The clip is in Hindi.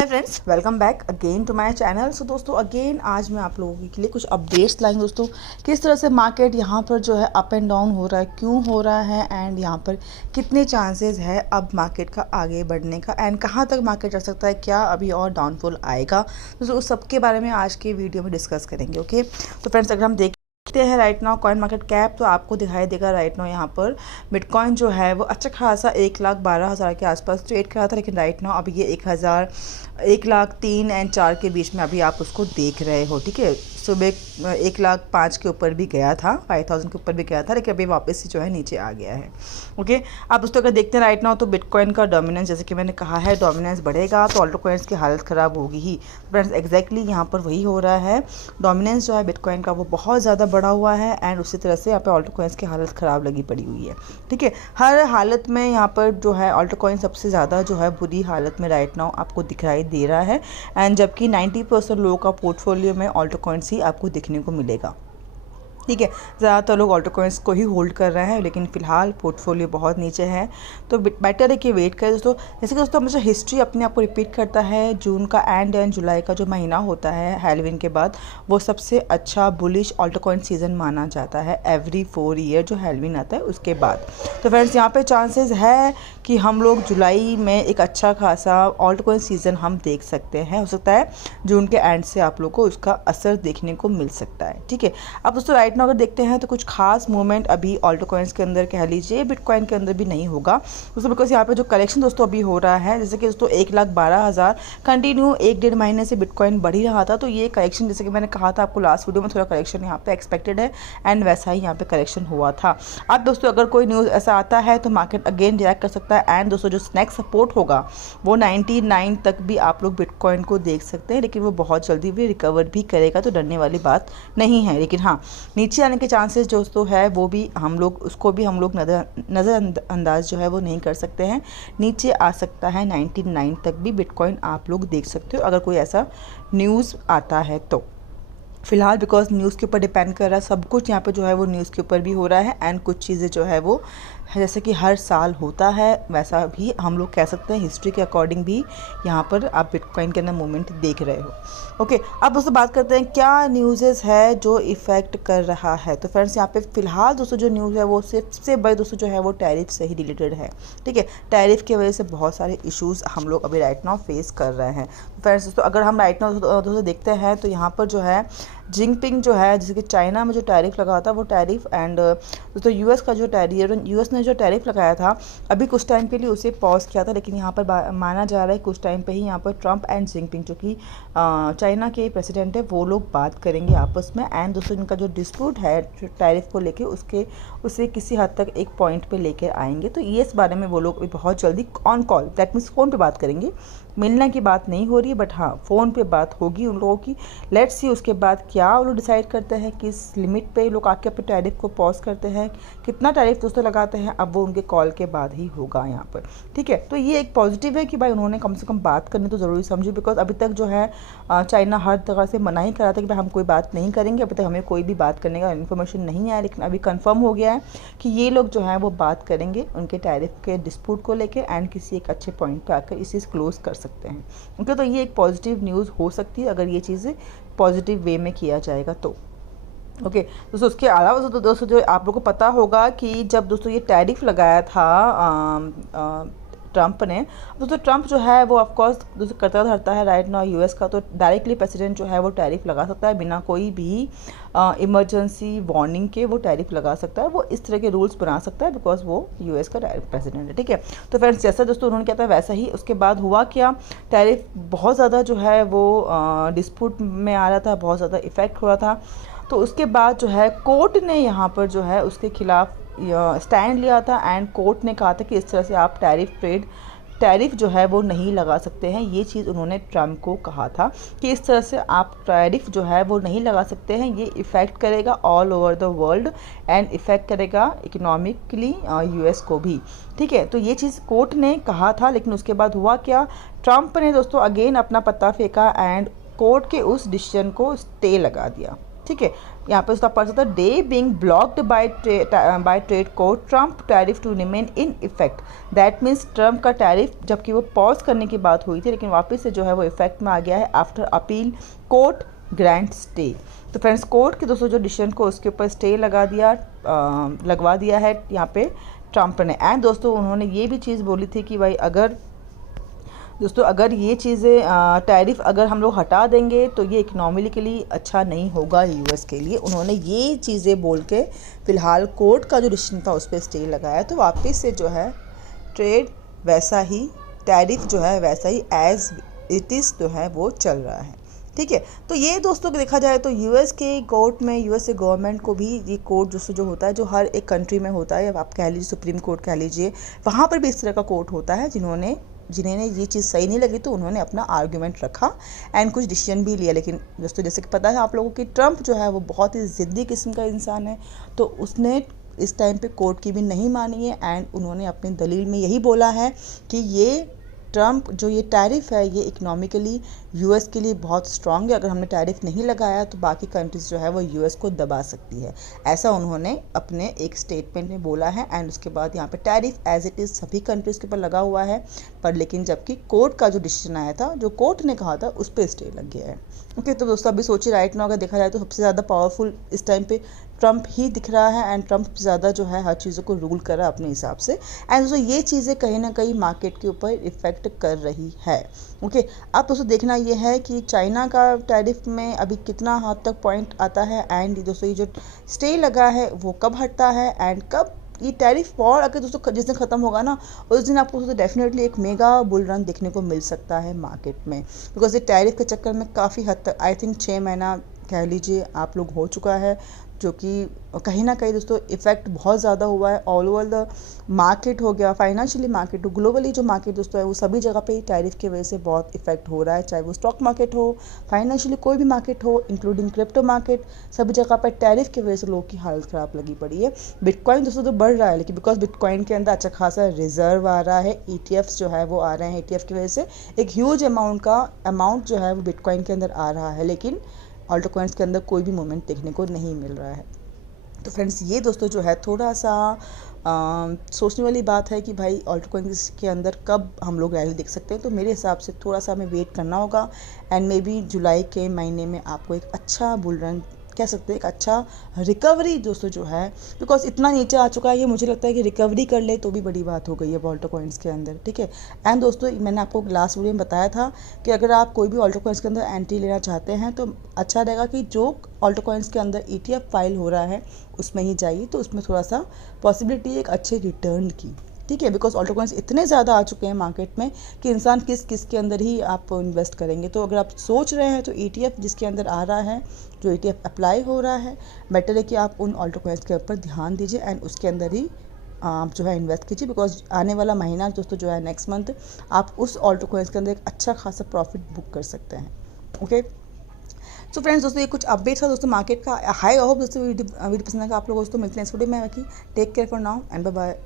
Hi friends, welcome back again to my channel. So दोस्तों अगेन आज मैं आप लोगों के लिए कुछ अपडेट्स लाएंगे दोस्तों। किस तरह से मार्केट यहाँ पर जो है अप एंड डाउन हो रहा है, क्यों हो रहा है एंड यहाँ पर कितने चांसेस है अब मार्केट का आगे बढ़ने का एंड कहाँ तक मार्केट जा सकता है, क्या अभी और डाउनफॉल आएगा। दोस्तों उस सब के बारे में आज के वीडियो में डिस्कस करेंगे। ओके तो फ्रेंड्स अगर हम देखते हैं right now coin market cap, तो आपको दिखाई देगा राइट नाउ यहाँ पर बिटकॉइन जो है वो अच्छा खासा 1,12,000 के आसपास ट्रेड कर रहा था, लेकिन राइट नाउ अभी ये 1,03,000 एंड 4 के बीच में अभी आप उसको देख रहे हो। ठीक है, सुबह 1,05,000 के ऊपर भी गया था, 5,000 के ऊपर भी गया था, लेकिन अभी वापस से जो है नीचे आ गया है। ओके, आप दोस्तों अगर देखते हैं राइट नाउ तो बिटकॉइन का डोमिनेंस, जैसे कि मैंने कहा है, डोमिनेंस बढ़ेगा तो ऑल्टो कॉइन्स की हालत ख़राब होगी ही। फ्रेंड्स एग्जैक्टली यहाँ पर वही हो रहा है, डोमिनेंस जो है बिटकॉइन का वो बहुत ज़्यादा बढ़ा हुआ है एंड उसी तरह से यहाँ पे ऑल्टो कॉइन्स की हालत ख़राब लगी पड़ी हुई है। ठीक है, हर हालत में यहाँ पर जो है ऑल्टो कॉइन सबसे ज़्यादा जो है बुरी हालत में राइट नाउ आपको दिखाई दे रहा है एंड जबकि 90% लोगों का पोर्टफोलियो में ऑल्टो कॉइन्स ही आपको दिखने को मिलेगा। ठीक है, ज़्यादातर लोग ऑल्टो कॉइन्स को ही होल्ड कर रहे हैं, लेकिन फ़िलहाल पोर्टफोलियो बहुत नीचे है, तो बेटर है कि वेट करें दोस्तों। जैसे कि दोस्तों हमेशा हिस्ट्री अपने आप को रिपीट करता है, जून का एंड जुलाई का जो महीना होता है हैलोवीन के बाद, वो सबसे अच्छा बुलिश ऑल्टो कॉइन सीज़न माना जाता है एवरी 4 ईयर जो हैलोवीन आता है उसके बाद। तो फ्रेंड्स यहाँ पे चांसेस है कि हम लोग जुलाई में एक अच्छा खासा ऑल्टो कॉइन सीज़न हम देख सकते हैं। हो सकता है जून के एंड से आप लोग को उसका असर देखने को मिल सकता है। ठीक है, अब दोस्तों राइट नाउ अगर देखते हैं तो कुछ खास मूवमेंट अभी ऑल्टो कॉइन्स के अंदर कह लीजिए बिटकॉइन के अंदर भी नहीं होगा दोस्तों, बिकॉज यहाँ पे जो कलेक्शन दोस्तों अभी हो रहा है, जैसे कि दोस्तों 1,12,000 कंटिन्यू 1-1.5 महीने से बिटकॉइन बढ़ ही रहा था, तो ये कलेक्शन जैसे कि मैंने कहा था आपको लास्ट वीडियो में, थोड़ा कलेक्शन यहाँ पे एक्सपेक्टेड है एंड वैसा ही यहाँ पे कलेक्शन हुआ था। अब दोस्तों अगर कोई न्यूज़ ऐसा आता है तो मार्केट अगेन रिएक्ट कर सकता है एंड दोस्तों जो नेक्स्ट सपोर्ट होगा वो 99 तक भी आप लोग बिटकॉइन को देख सकते हैं, लेकिन वो बहुत जल्दी भी रिकवर भी करेगा, तो डरने वाली बात नहीं है। लेकिन हाँ, नीचे आने के चांसेस दोस्तों है वो भी हम लोग उसको भी हम लोग नज़रअंदाज जो है वो नहीं कर सकते हैं। नीचे आ सकता है 99 तक भी बिटकॉइन आप लोग देख सकते हो अगर कोई ऐसा न्यूज़ आता है तो। फिलहाल बिकॉज न्यूज़ के ऊपर डिपेंड कर रहा है सब कुछ, यहाँ पे जो है वो न्यूज़ के ऊपर भी हो रहा है एंड कुछ चीज़ें जो है वो जैसे कि हर साल होता है वैसा भी हम लोग कह सकते हैं, हिस्ट्री के अकॉर्डिंग भी यहाँ पर आप बिटकॉइन के अंदर मूवमेंट देख रहे हो। ओके, अब दोस्तों बात करते हैं क्या न्यूज़ है जो इफ़ेक्ट कर रहा है। तो फ्रेंड्स यहाँ पे फिलहाल दोस्तों जो न्यूज़ है वो सबसे बड़ी दोस्तों जो है वो टैरिफ से ही रिलेटेड है। ठीक है, टैरिफ की वजह से बहुत सारे इश्यूज़ हम लोग अभी राइट नाउ फेस कर रहे हैं। फ्रेंड्स दोस्तों अगर हम राइट नाउ दोस्तों देखते हैं तो यहाँ पर जो है जिनपिंग जो है, जैसे कि चाइना में जो टैरिफ लगा था वो टैरिफ एंड दोस्तों यूएस का जो टैरिफ, यूएस ने जो टैरिफ लगाया था अभी कुछ टाइम के लिए उसे पॉज किया था, लेकिन यहाँ पर माना जा रहा है कुछ टाइम पे ही यहाँ पर ट्रंप एंड जिनपिंग जो कि चाइना के प्रेसिडेंट है वो लोग बात करेंगे आपस में एंड दोस्तों इनका जो डिस्प्यूट है टैरिफ को लेके उसे किसी हद तक एक पॉइंट पे लेके आएंगे। तो ये इस बारे में वो लोग बहुत जल्दी on call, that means phone पे बात करेंगे, मिलने की बात नहीं हो रही है, बट हाँ फ़ोन पे बात होगी उन लोगों की। लेट्स सी उसके बाद क्या वो लोग डिसाइड करते हैं, किस लिमिट पे लोग आके अपने टैरिफ को पॉज करते हैं, कितना टैरिफ दोस्तों लगाते हैं, अब वो उनके कॉल के बाद ही होगा यहाँ पर। ठीक है, तो ये एक पॉजिटिव है कि भाई उन्होंने कम से कम बात करनी तो ज़रूरी समझी, बिकॉज अभी तक जो है चाइना हर तरह से मना ही कर रहा था कि भाई हम कोई बात नहीं करेंगे, अभी तक हमें कोई भी बात करने का इन्फॉर्मेशन नहीं आया, लेकिन अभी कंफर्म हो गया है कि ये लोग जो है वो बात करेंगे उनके टैरिफ के डिस्प्यूट को लेके एंड किसी एक अच्छे पॉइंट पे आकर इस चीज़ क्लोज कर सकते हैं। ओके, तो ये एक पॉजिटिव न्यूज़ हो सकती है अगर ये चीज़ें पॉजिटिव वे में किया जाएगा तो। ओके दोस्तों उसके अलावा दोस्तों जो आप लोगों को पता होगा कि जब दोस्तों ये टैरिफ लगाया था ट्रंप ने, दोस्तों ट्रंप जो है वो ऑफकोर्स दोस्तों करता धरता है राइट नाउ यूएस का, तो डायरेक्टली प्रेसिडेंट जो है वो टैरिफ लगा सकता है बिना कोई भी इमरजेंसी वार्निंग के, वो टैरिफ लगा सकता है, वो इस तरह के रूल्स बना सकता है बिकॉज वो यूएस का डायरेक्ट प्रेसिडेंट है। ठीक है, तो फ्रेंड्स जैसा दोस्तों उन्होंने क्या था वैसा ही उसके बाद हुआ क्या, टैरिफ बहुत ज़्यादा जो है वो डिस्प्यूट में आ रहा था, बहुत ज़्यादा इफेक्ट हो रहा था, तो उसके बाद जो है कोर्ट ने यहाँ पर जो है उसके खिलाफ स्टैंड लिया था एंड कोर्ट ने कहा था कि इस तरह से आप टैरिफ जो है वो नहीं लगा सकते हैं। ये चीज़ उन्होंने ट्रंप को कहा था कि इस तरह से आप टैरिफ जो है वो नहीं लगा सकते हैं, ये इफ़ेक्ट करेगा all over the world and effect करेगा इकोनॉमिकली यूएस को भी। ठीक है, तो ये चीज़ कोर्ट ने कहा था, लेकिन उसके बाद हुआ क्या, ट्रंप ने दोस्तों अगेन अपना पत्ता फेंका एंड कोर्ट के उस डिसीजन को स्टे लगा दिया। ठीक है। यहाँ पे उसका पढ़ सकता है, the being blocked by trade court, Trump tariff to remain in effect. That means Trump का टैरिफ जबकि वो पॉज करने की बात हुई थी, लेकिन वापस से जो है वो इफेक्ट में आ गया है after appeal court grant stay. तो फ्रेंड्स कोर्ट के दोस्तों जो डिसीजन को उसके ऊपर स्टे लगवा दिया है यहाँ पे ट्रम्प ने। एंड दोस्तों उन्होंने ये भी चीज़ बोली थी कि भाई अगर ये चीज़ें टैरिफ अगर हम लोग हटा देंगे तो ये इकनॉमिकली अच्छा नहीं होगा यूएस के लिए। उन्होंने ये चीज़ें बोल के फ़िलहाल कोर्ट का जो डिसीजन था उस पर स्टे लगाया। तो वापस से जो है ट्रेड वैसा ही, टैरिफ जो है वैसा ही एज इट इज़ जो है वो चल रहा है, ठीक है। तो ये दोस्तों देखा जाए तो यूएस के कोर्ट में, यूएस के गवर्नमेंट को भी ये कोर्ट जो होता है, जो हर एक कंट्री में होता है, आप कह लीजिए सुप्रीम कोर्ट कह लीजिए, वहाँ पर भी इस तरह का कोर्ट होता है। जिन्हें ये चीज़ सही नहीं लगी तो उन्होंने अपना आर्गूमेंट रखा एंड कुछ डिसीजन भी लिया। लेकिन दोस्तों जैसे कि पता है आप लोगों की, ट्रम्प जो है वो बहुत ही ज़िद्दी किस्म का इंसान है, तो उसने इस टाइम पे कोर्ट की भी नहीं मानी है। एंड उन्होंने अपनी दलील में यही बोला है कि ये ट्रम्प जो ये टैरिफ है ये इकनॉमिकली यूएस के लिए बहुत स्ट्रांग है। अगर हमने टैरिफ नहीं लगाया तो बाकी कंट्रीज़ जो है वो यूएस को दबा सकती है, ऐसा उन्होंने अपने एक स्टेटमेंट में बोला है। एंड उसके बाद यहाँ पे टैरिफ एज इट इज़ सभी कंट्रीज़ के ऊपर लगा हुआ है, पर लेकिन जबकि कोर्ट का जो डिसीजन आया था, जो कोर्ट ने कहा था, उस पर स्टे लग गया है। ओके, तो दोस्तों अभी सोचिए राइट नाउ अगर देखा जाए तो सबसे ज़्यादा पावरफुल इस टाइम पे ट्रम्प ही दिख रहा है एंड ट्रम्प ज़्यादा जो है हर चीज़ों को रूल कर रहा है अपने हिसाब से। एंड दोस्तों ये चीज़ें कहीं ना कहीं मार्केट के ऊपर इफ़ेक्ट कर रही है। ओके, अब दोस्तों देखना ये है कि चाइना का टैरिफ में अभी कितना हद तक पॉइंट आता है एंड दोस्तों ये जो स्टे लगा है वो कब हटता है एंड कब ये टैरिफ वॉर अगर दोस्तों जिस दिन ख़त्म होगा ना उस दिन आपको दोस्तों डेफिनेटली एक मेगा बुल रन देखने को मिल सकता है मार्केट में। बिकॉज ये टैरिफ के चक्कर में काफ़ी हद तक आई थिंक 6 महीना कह लीजिए आप लोग हो चुका है, जो कि कहीं ना कहीं दोस्तों इफ़ेक्ट बहुत ज़्यादा हुआ है। ऑल ओवर द मार्केट हो गया, फाइनेंशियली मार्केट हो, ग्लोबली जो मार्केट दोस्तों है वो सभी जगह पे टैरिफ की वजह से बहुत इफेक्ट हो रहा है, चाहे वो स्टॉक मार्केट हो, फाइनेंशियली कोई भी मार्केट हो, इंक्लूडिंग क्रिप्टो मार्केट, सभी जगह पर टैरिफ की वजह से लोगों की हालत ख़राब लगी पड़ी है। बिटकॉइन दोस्तों तो बढ़ रहा है, लेकिन बिकॉज बिटकॉइन के अंदर अच्छा खासा रिजर्व आ रहा है, ETFs जो है वो आ रहे हैं, ETF की वजह से एक ह्यूज अमाउंट जो है वो बिटकॉइन के अंदर आ रहा है, लेकिन ऑल्टो कॉइन्स के अंदर कोई भी मूवमेंट देखने को नहीं मिल रहा है। तो फ्रेंड्स ये दोस्तों जो है थोड़ा सा सोचने वाली बात है कि भाई ऑल्टो कॉइन्स के अंदर कब हम लोग रैली देख सकते हैं। तो मेरे हिसाब से थोड़ा सा हमें वेट करना होगा एंड मे बी जुलाई के महीने में आपको एक अच्छा बुल रन कह सकते हैं, एक अच्छा रिकवरी दोस्तों जो है, बिकॉज इतना नीचे आ चुका है ये, मुझे लगता है कि रिकवरी कर ले तो भी बड़ी बात हो गई है ऑल्टो कॉइन्स के अंदर, ठीक है। एंड दोस्तों मैंने आपको लास्ट वीडियो में बताया था कि अगर आप कोई भी ऑल्टो कॉइन्स के अंदर एंट्री लेना चाहते हैं तो अच्छा रहेगा कि जो ऑल्टो कॉइन्स के अंदर ETF फाइल हो रहा है उसमें ही जाइए, तो उसमें थोड़ा सा पॉसिबिलिटी एक अच्छे रिटर्न की, ठीक है। बिकॉज ऑल्टो कॉइन्स इतने ज़्यादा आ चुके हैं मार्केट में कि इंसान किस के अंदर ही आप इन्वेस्ट करेंगे। तो अगर आप सोच रहे हैं तो ETF जिसके अंदर आ रहा है, जो ETF अप्लाई हो रहा है, बेटर है कि आप उन ऑल्टो कॉइन्स के ऊपर ध्यान दीजिए एंड उसके अंदर ही आप जो है इन्वेस्ट कीजिए। बिकॉज आने वाला महीना दोस्तों जो है नेक्स्ट मंथ आप उस ऑल्टो कॉइन्स के अंदर एक अच्छा खासा प्रॉफिट बुक कर सकते हैं। ओके, सो फ्रेंड्स दोस्तों ये कुछ अपडेट्स था दोस्तों मार्केट का। हाई होप दोस्तों वीडियो पसंद आएगा आप लोगों दोस्तों। मिलते हैं इस वीडियो में। Take care for now and bye bye.